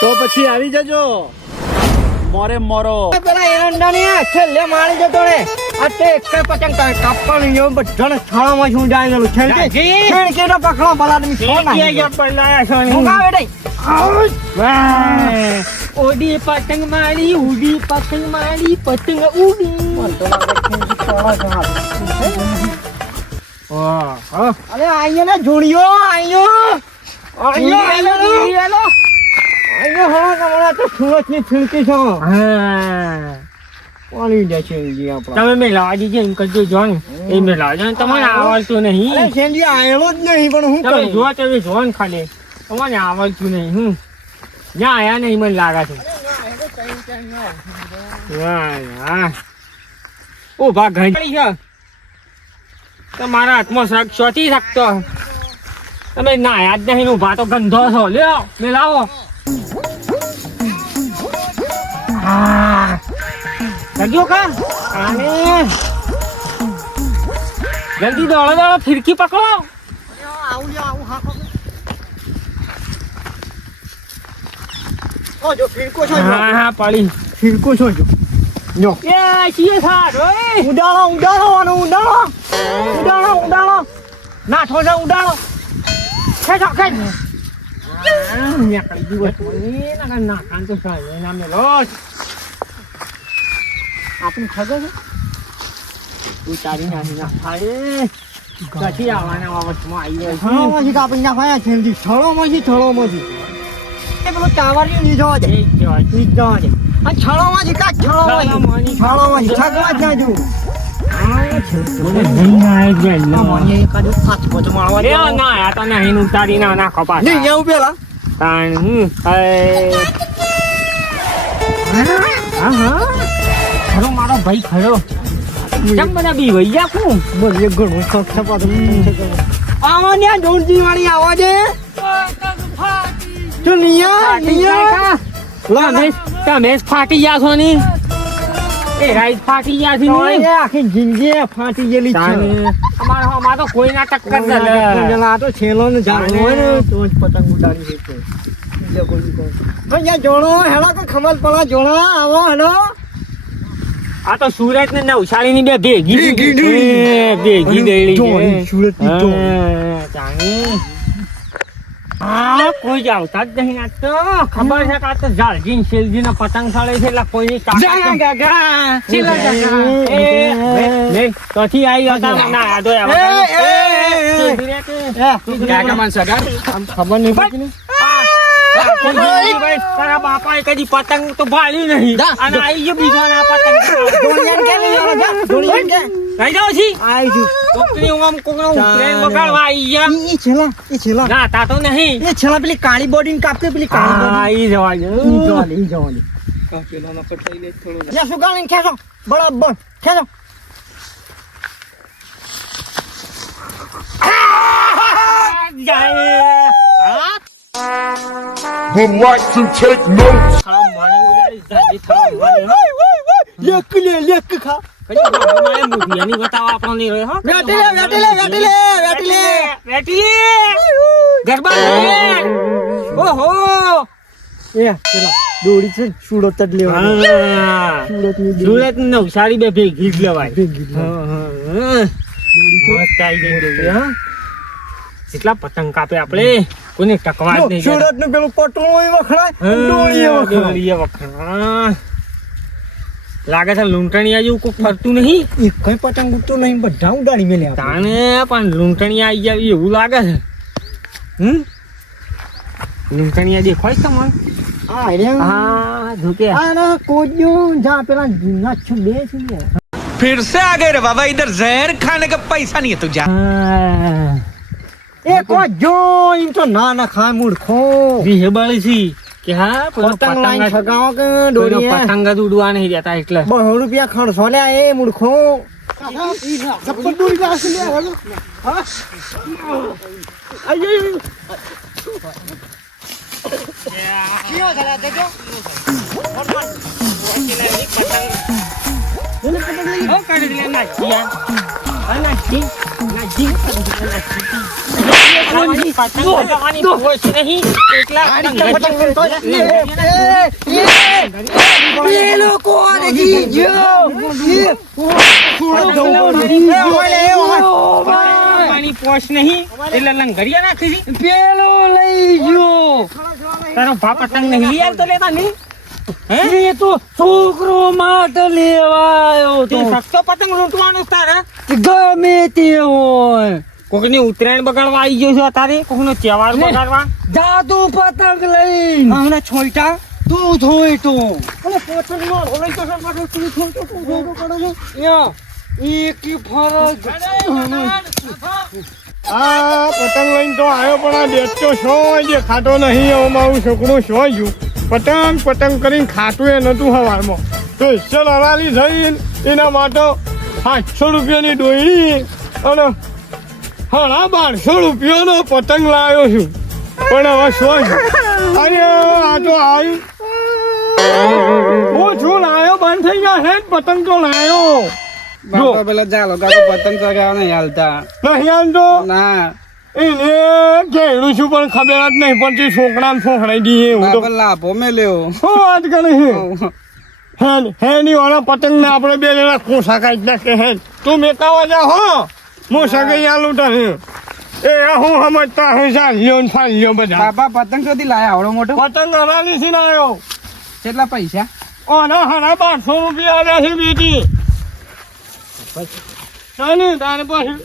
તો પછી આવી જજો. મોરે મોરો. પેલા એરંડાની છેલ્લે મારી જતો ને આ તે એક પતંગ કાંઈ કાપવાનું યો બધાને થાળામાં શું જાય ગયેલું. છે ખેણ કેનો પકડો ભલા તમે છો ના હું કાવે દે ઓડી પતંગ મારી ઉડી પતંગ મારી પતંગ ઉડી. અરે આયો ને જોડિયો આયો આયો આયો આયો હા તમારા તો સુરતની ફિરકી છો પાણી દે જી આપણા? તમે મેળવા દીજે એમ કરજો જો એ મેળવા જો તમને આવડતું અરે નહીં. શેનજી જ નહીં પણ હું કરું? જો તમે જો ખાલી. તમને આવડતું નહીં હું. ત્યાં આયા નહીં મને લાગે છે. વાહ, વાહ. ઓ ભા ઘંટી છે તમારા હાથમાં શાક શોધી શકતો. તમે નાયા જ નહીં ઊભા તો ગંધો છો. લ્યો મેલાવો હા લગ્યો કા? આને. જલ્દી દોડો દોડો ફિરકી પકડો. આવું લ્યો, આવું હા. ઓ જો ફિરકો છો. હા હા પડી. ફિરકો છો જો. જો. એ છીએ સાડ ઓય. ઉડાડો. ખેંચો ખેંચ. આપણે ખબર છે ઉતારી નાખી નાખાય પછી આવવાના બાબતમાં આવી છે. થળોમાંથી કાપી નાખાયા છે. થળોમાંથી થળોમાંથી એ પેલો ચાવરિયો ની જવા દે જવા દે મારો ભાઈ ખરો કેમ બધા બી વઈ કું બોલીએ ઘણું શોખ છે પાછું આવો ને આ વાળી આવો છે તું નિયા નિયા તમે તમે ફાટી ગયા છો ની? એ રાઈટ ફાટી ગયા છે ને આખી જિંદગી ફાટી ગયેલી છે. અમારો અમાર તો કોઈ ના ટક્કર ચાલે આ તો છેલો ને જાણો હોય ને. તો જ પતંગ ઉડાડી શકે બીજા કોઈ કોઈ. પણ યાર જોણો હેડો કે ખમલ પડા? જોણો આવો હેડો. આ તો સુરત ને નવસારી ની બે ભેગી ભેગી જોણી, સુરતની જોણી. જાણી આ કોઈ આવતા જ નહીં આજ તો. ખબર છે કે આ તો જાળજી ને શેલજી પતંગ સાળે છે એટલે કોઈની તાકાત એ, લે, તોથી હતા ના. આમ ખબર નહીં તારા કદી પતંગ તો ભાળ્યું નહીં. અને આઈ ગયો બીજો ના પતંગ. જોણિયાને કે લઈ આવો, જા. જોણિયાને કે. લઈ જાઓ છી આઈ છું. કોકની આમ કોકનો ઉતરેણ બગાડવા આઈ ગયા ઈ- ઈ છેલ્લા, ઈ છેલ્લા. ના તા તો નહીં એ છેલ્લા પેલી કાળી બોડીને કાપતી પેલી કાળી બોડી. હા ઈ જવા ઈ દે ઈ ખેંચો, બરાબર, ખેંચો. would like to take notes. લેક લે. વેટી લે, વેટી લે, વેટી લે, વેટી લે. ઓહો એ, પેલા દોડી છે ને, સુરત નવસારી બે ભેગી જ લેવાય. કેટલા પતંગ કાપે આપણે. કોને ટકવા સુરતનું પેલું પટલું વખણાય. વખણાય. લાગે છે લૂંટણીયા જેવું કોઈ ફરતું નહીં એક કઈ પતંગ ઉડતો નહીં બધા ઉડાડી મેલ્યા તાણે પણ લૂંટણીયા આવી જાય એવું લાગે છે હમ લૂંટણીયા દેખાય છે તમને આ રહ્યા હા જોકે આ ના કોડિયો જા પેલા જૂના છો બે છે ને फिर से आ गए रे बाबा इधर जहर खाने का पैसा नहीं है तू जा હા એ કોજો એમ તો ના ના ખાય મૂર્ખો વિહેબળ છે કે હા પતંગ લાઈન છગાવો કે દોરી પતંગ જ ઉડવા નહીં દેતા એટલે. બસો રૂપિયા ખર્ચો લે એ મૂર્ખો. પતંગ પોચ નહીં એટલા લંગરિયા નાખી પેલો લઈ ગયો. તારો પતંગ નહીં લઈ આવતો લેતા નહીં એ તો છોકરો માટે લેવાયો તે. તો સસ્તો પતંગ લૂંટવાનો તારે? ગમે તે હોય. કોકની ઉત્તરાયણ બગાડવા આવી ગયો છે તારે કોકનો તહેવાર. બગાડવા? જાદુ પતંગ લઈ હમણાં છોઈટા તું થોય તો. અને પતંગ નો ઓલાઈ તો સર પાછો તું છોઈટો તું છોઈટો કરો છો? યા એક ફરજ. આ પતંગ લઈને તો આવ્યો પણ આ બેચતો શો જે ખાતો નહીં હવે મારું છોકરું શો ગયું પતંગ પતંગ કરીને ખાતું એ નતું સવારમાં તો ઈશ્વર હરાલી થઈને એના માટે સાતસો રૂપિયાની ડોયડી અને હણા બારસો રૂપિયાનો પતંગ લાવ્યો છું. પણ હવે શું અરે આ તો આવ્યું હું છું લાયો બંધ થઈ ગયા છે પતંગ તો લાયો. જો. પેલા ચાલો કાકો પતંગ ચગાવવા નહીં હાલતા. નહીં હાલતો? ના. એને ઘેડું છું પણ ખબર જ નહીં પડતી છોકરાને ફોકડાઈ દઈએ હું તો. લાભો મેલ્યો. શું વાત કરે છે? હેન હેની વાળા પતંગ ને આપણે બે જણા ખોસા કાઢી નાખે હેન તું મેકાવા જા હો. હું સગઈ આલું તને એ હું સમજતા હું ચાલ્યો ને ફાલ્યો બધા. બાપા પતંગ સુધી લાયા આવડો મોટો? પતંગ હરાલી થી આવ્યો કેટલા પૈસા? ઓના હરા બારસો રૂપિયા આવ્યા છે બેટી ચાલે તારે પછી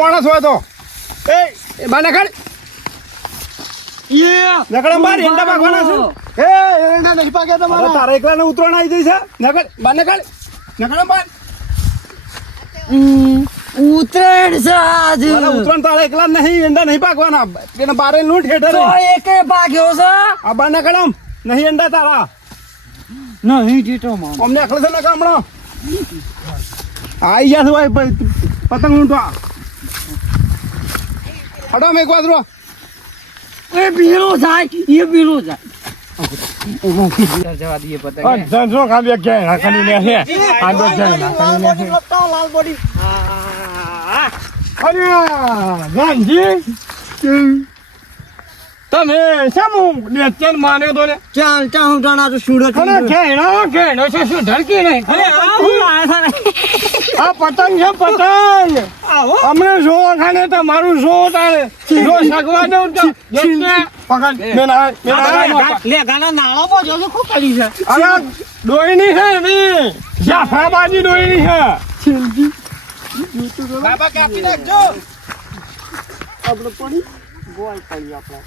માણસ હોય તો. એ બાને કાઢ નકળ બાર ઈંડા પાકવાના છે. એ ઈંડા નહીં પાક્યા તમારા. તારા એકલા ને ઉતરણ આવી જઈ છે નકળ બાને કાઢ નકળ બાર ઉત્તરાયણ છે આજ ઉતરણ તારા એકલા નહીં ઈંડા નહીં પાકવાના. એને બારે લૂંટ હેઠળ. તો એકે ભાગ્યો છે? આ બાને કાઢ નહીં એંડા તારા. નહીં જીતો માં અમને અકળ છે નકા હમણાં? આઈ ગયા છે ભાઈ ભાઈ પતંગ લૂંટવા હટો મેં એક વાત રો. એ બીરો જાય એ બીરો જાય. જવા દઈએ પતંગ જનસો ખાલી ઘેરા ખાલી લે છે આ તો ઘેરા કરી લે છે લાલ બોડી અરે ગાંધી. તમે શેમ લેચર માન્યો તો ને ચાલ ચાલ હું જાણા તો સુરત અરે ઘેરા ઘેરો છે શું ધરકી નહીં? અરે આ હું આ પતંગ છે પતંગ. અમને જો ખાને તો મારું જો તારે. જો સગવા દઉં તો પકડ. મેં ના મેં ના લે ગાના નાળો પર જો ખૂબ કરી છે. અરે દોઈની છે એની જાફરાબાજી દોઈની છે. બાબા કાપી નાખજો.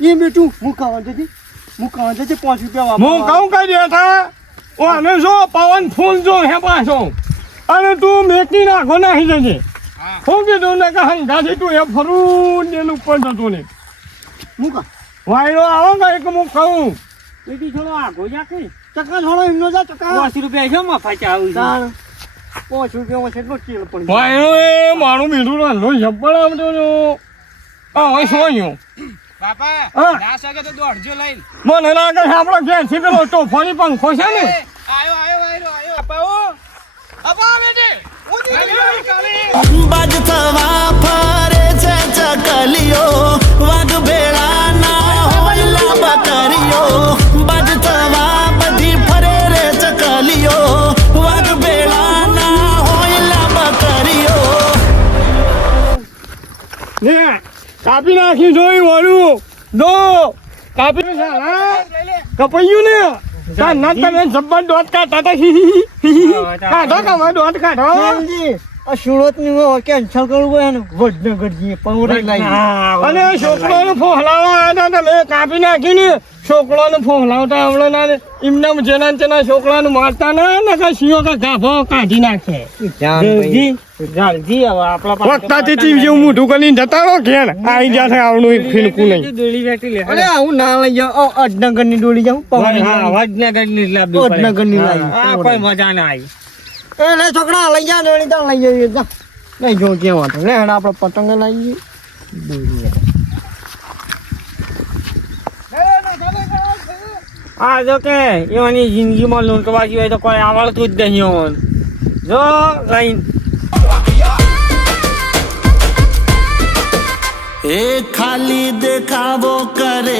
એ બેટું હું ખાવા જતી હું ખાવા જતી પાંચ રૂપિયા હું કહું કઈ દેતા ઓ અને જો પવન ફૂલ જો હે પાછો. અને તું મેકી નાખો નાખી જજે હું. કીધું ને કે હંગાથી તું એ ફરું ને પણ થતું ને મૂકા વાયરો આવો કે એક હું કહું. બેટી થોડો આગો જાખી ચકા છોડો એમનો જા ચકા પાંચ રૂપિયા છે માં ફાચા આવું પાંચ રૂપિયામાં કેટલો તેલ પડી વાયરો એ મારું મીઠું રાંધો જબ્બર આવતો જો હોય સોયું બાપા ના શકે તો દોડજો લઈને. મને લાગે છે આપણો ઘેરથી પેલો તોફાની પંખો છે ને. આયો આયો આયો આયો બાપા ઓ આપા બેટે ઉડી બાજ થવા ફરે છે ચકલીઓ. કાપી નાખી જોઈ વાળું. દો. કાપી કપાયું ને? ના તમે જબ્બર દોત કાઢતા હતા. કાઢો તમે દોત કાઢો. આ સુરતની કેન્સલ કરવું હોય ને અને છોકરાને ફોહલાવા આવ્યા હતા તમે કાપી નાખીને. છોકરાને ફોહલાવતા આવડે ના. એમના જેના તેના છોકરાને મારતા ના ને કે સિંહો કે ગાભો કાઢી નાખે. જલ્દી જલ્દી હવે આપણા વખતાથી ચીવ જેવું મોઢું કરીને જતા રહો ઘેર. આવી ગયા છે આવડું એક ફીનકું નહીં. દોડી બેઠી લે. અરે હું ના લઈ જાઉં અડનગરની ડોળી જાઉં હા વડનગરની લાવી. કોઈ મજા ના આવી. એ લે છોકરા લઈ જા ડોળી તો લઈ જઈએ નહીં જો લે આપણે પતંગ લાવીએ આ જો કે, એવાની જિંદગીમાં લૂંટવા સિવાય તો કોઈ આવડતું જ નહીં હોવાનું જો, લઈને. એ ખાલી દેખાવો કરે